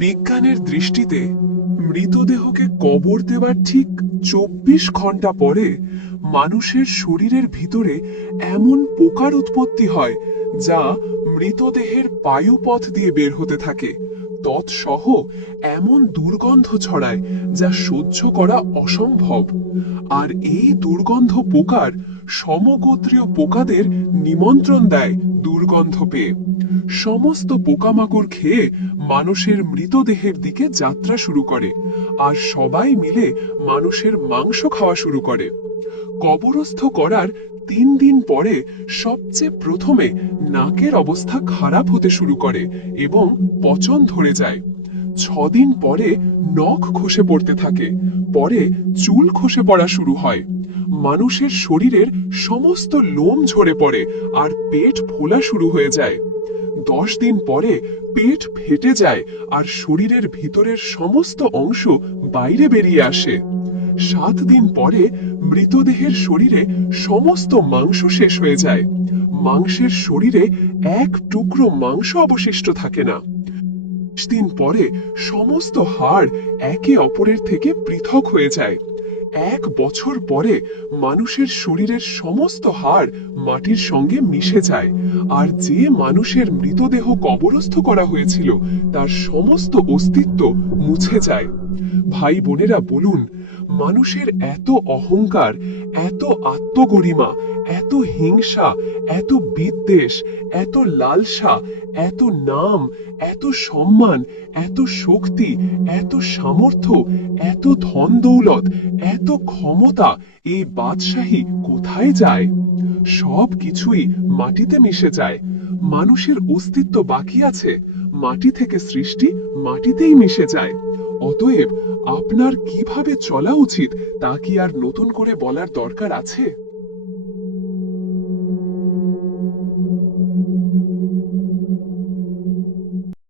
বিজ্ঞানের দৃষ্টিতে মৃতদেহকে কবর দেওয়ার ঠিক 24 ঘন্টা পরে মানুষের শরীরের ভিতরে এমন পোকার উৎপত্তি হয় যা মৃতদেহের বায়ুপথ দিয়ে বের হতে থাকে। তৎসহ এমন দুর্গন্ধ ছড়ায় যা সহ্য করা অসম্ভব। আর এই দুর্গন্ধ পোকার সমগোত্রীয় পোকাদের নিমন্ত্রণ দেয় দুর্গন্ধ পেয়ে। সমস্ত পোকামাকড় খেয়ে মানুষের মৃতদেহের দিকে যাত্রা শুরু করে, আর সবাই মিলে মানুষের মাংস খাওয়া শুরু করে। কবরস্থ করার 3 দিন পরে সবচেয়ে প্রথমে নাকের অবস্থা খারাপ হতে শুরু করে এবং পচন ধরে যায়। 6 দিন পরে নখ খসে পড়তে থাকে, পরে চুল খসে পড়া শুরু হয়। মানুষের শরীরের সমস্ত লোম ঝরে পড়ে আর পেট ফোলা শুরু হয়ে যায়। 10 দিন পরে পেট ফেটে যায় আর শরীরের ভিতরের সমস্ত অংশ বাইরে বেরিয়ে আসে। 7 দিন পরে মৃতদেহের শরীরে সমস্ত মাংস শেষ হয়ে যায়। মাংসের শরীরে এক টুকরো মাংস অবশিষ্ট থাকে না। 20 দিন পরে সমস্ত হাড় একে অপরের থেকে পৃথক হয়ে যায়। 1 বছর পরে মানুষের শরীরের সমস্ত হাড় মাটির সঙ্গে মিশে যায়, আর যে মানুষের মৃতদেহ কবরস্থ করা হয়েছিল তার সমস্ত অস্তিত্ব মুছে যায়। ভাই বোনেরা বলুন, মানুষের এত অহংকার, এত আত্মগরিমা, এত হিংসা, এত বিদ্বেষ, এত লালসা, এত নাম, এত সম্মান, এত শক্তি, এত সামর্থ্য, এত ধন দৌলত, এত ক্ষমতা, এই বাদশাহী কোথায় যায়? সব কিছুই মাটিতে মিশে যায়। মানুষের অস্তিত্ব বাকি আছে, মাটি থেকে সৃষ্টি মাটিতেই মিশে যায়। অতএব আপনার কিভাবে চলা উচিত তা কি আর নতুন করে বলার দরকার আছে?